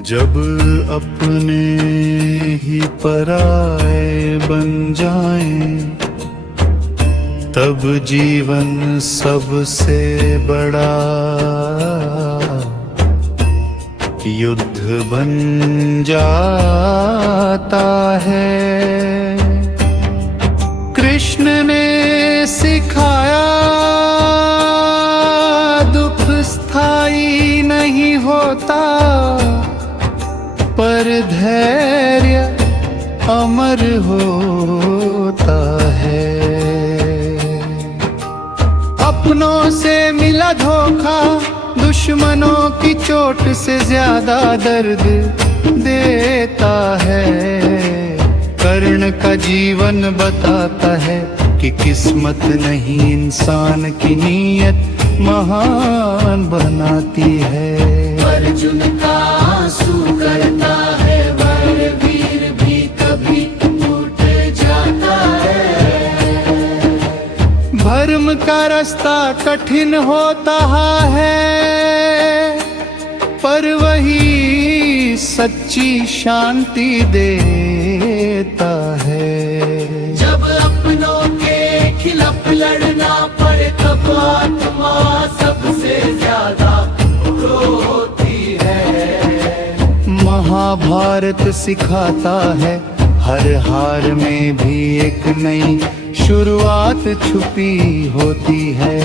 जब अपने ही पराए बन जाएं, तब जीवन सबसे बड़ा युद्ध बन जाता है। कृष्ण ने सिखाया दुख स्थायी नहीं होता, पर धैर्य अमर होता है। अपनों से मिला धोखा दुश्मनों की चोट से ज्यादा दर्द देता है। कर्ण का जीवन बताता है कि किस्मत नहीं इंसान की नीयत महान बनाती है। अर्जुन का आंसू करता है वर, वीर भी कभी टूट जाता है। धर्म का रास्ता कठिन होता है, पर वही सच्ची शांति देता है। जब अपनों के खिलाफ लड़ना पड़े तब आत्मा सबसे ज्यादा रोती है। महाभारत सिखाता है हर हार में भी एक नई शुरुआत छुपी होती है।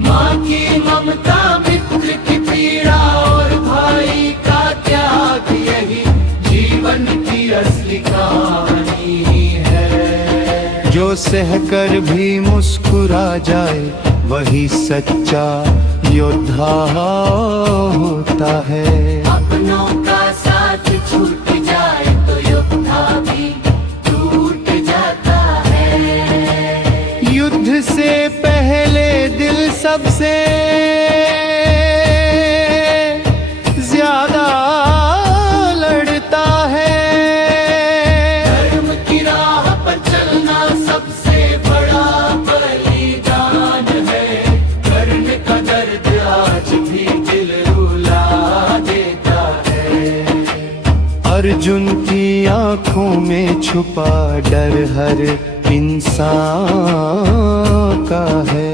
माँ की ममता, मित्र की पीड़ा और भाई का त्याग, यही जीवन की असली कहानी है। जो सहकर भी मुस्कुरा जाए वही सच्चा योद्धा होता है। अपनों का साथ छूट जाए तो योद्धा भी टूट जाता है। युद्ध से पहले दिल सबसे ज्यादा लड़ता है। धर्म की राह पर चलना सबसे बड़ा बलिदान है। कर्ण का दर्द आज भी दिल रुला देता है। अर्जुन की आंखों में छुपा डर हर इंसान का है।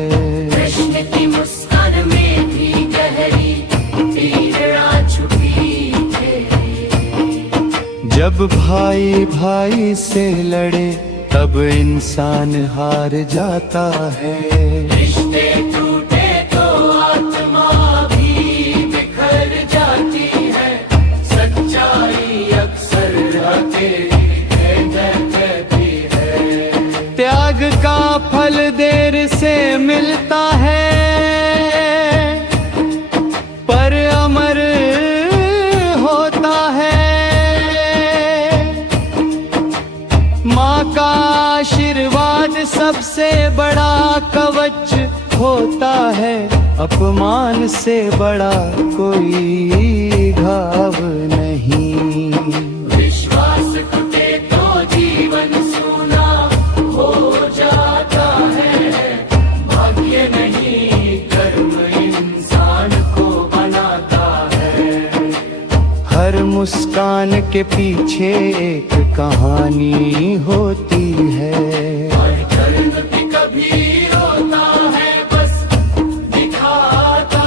कृष्ण की मुस्कान में भी गहरी पीड़ा छुपी है। जब भाई भाई से लड़े तब इंसान हार जाता है। रिश्ते टूटे तो आत्मा भी बिखर जाती है। सच्चाई अक्सर अकेली कहती है। त्याग का फल देर से मिलता है, पर अमर होता है। माँ का आशीर्वाद सबसे बड़ा कवच होता है। अपमान से बड़ा कोई घाव नहीं। विश्वास टूटे तो जीवन सूना हो जाता है। भाग्य नहीं कर्म इंसान को बनाता है। हर मुस्कान के पीछे एक कहानी होती है। और कर्म भी कभी रोता है, बस दिखाता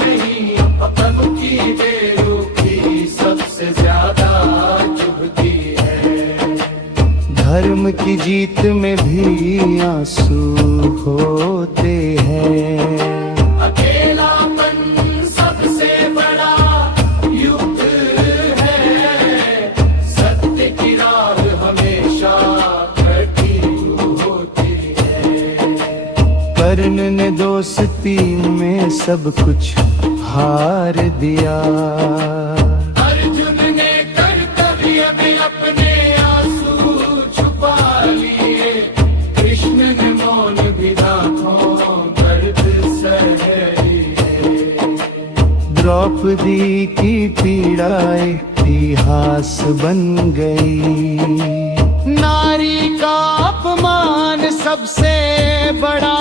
नहीं। अपनों की बेरुखी सबसे ज्यादा चुभती है। धर्म की जीत में भी आंसू होते हैं। अकेलापन सबसे बड़ा युद्ध है। सत्य की राह हमेशा कठिन होती है। कर्ण ने दोस्ती में सब कुछ हार दिया। अर्जुन ने कर्तव्य में अपने आंसू छुपा लिए। कृष्ण ने मौन भी राखों दर्द सह लिए। द्रौपदी की पीड़ा इतिहास बन गई। नारी का अपमान सबसे बड़ा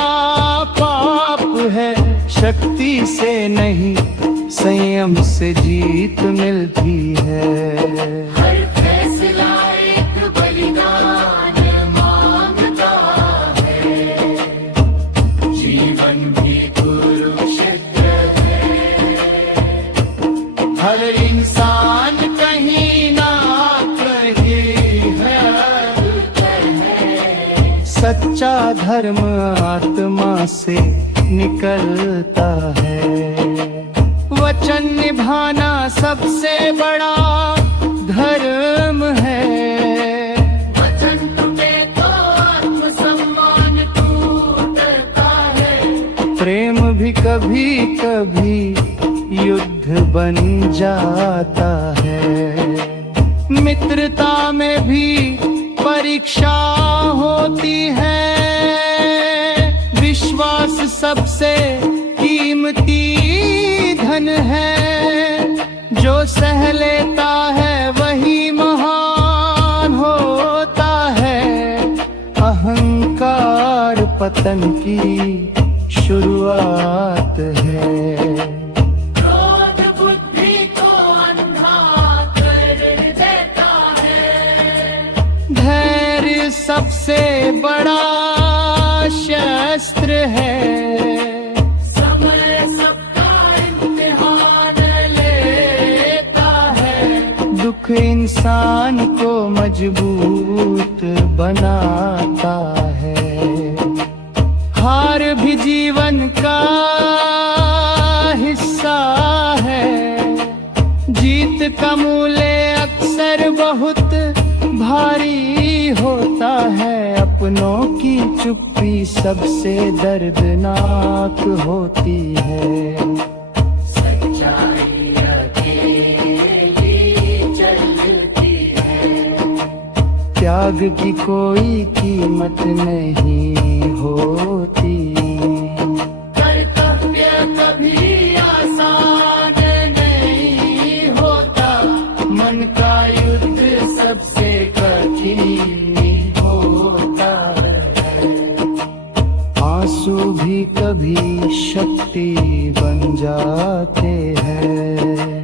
पाप है। शक्ति से नहीं संयम से जीत मिलती है। हर फैसला एक बलिदान मांगता है, जीवन भी कुरुक्षेत्र है। हर इंसान कहीं ना कहीं है, सच्चा धर्म आत्मा से निकलता है। वचन निभाना सबसे बड़ा धर्म है। वचन टूटे तो आत्मसम्मान टूटता है। प्रेम भी कभी कभी युद्ध बन जाता है। मित्रता में भी परीक्षा होती है। विश्वास सबसे कीमती धन है। जो सह लेता है वही महान होता है। अहंकार पतन की शुरुआत है। क्रोध बुद्धि को अंधा कर देता है। धैर्य सबसे बड़ा शस्त्र है। समय सबका इम्तिहान लेता है। दुख इंसान को मजबूत बनाता है। हार भी जीवन का हिस्सा है। जीत का मूल्य अक्सर बहुत भारी होता है। अपनों की चुप्पी सबसे दर्दनाक होती है। सच्चाई अकेली चलती है। त्याग की कोई कीमत नहीं होती। कर्तव्य कभी आसान नहीं होता। मन का युद्ध सबसे कठिन होता है। आंसू भी कभी शक्ति बन जाते हैं।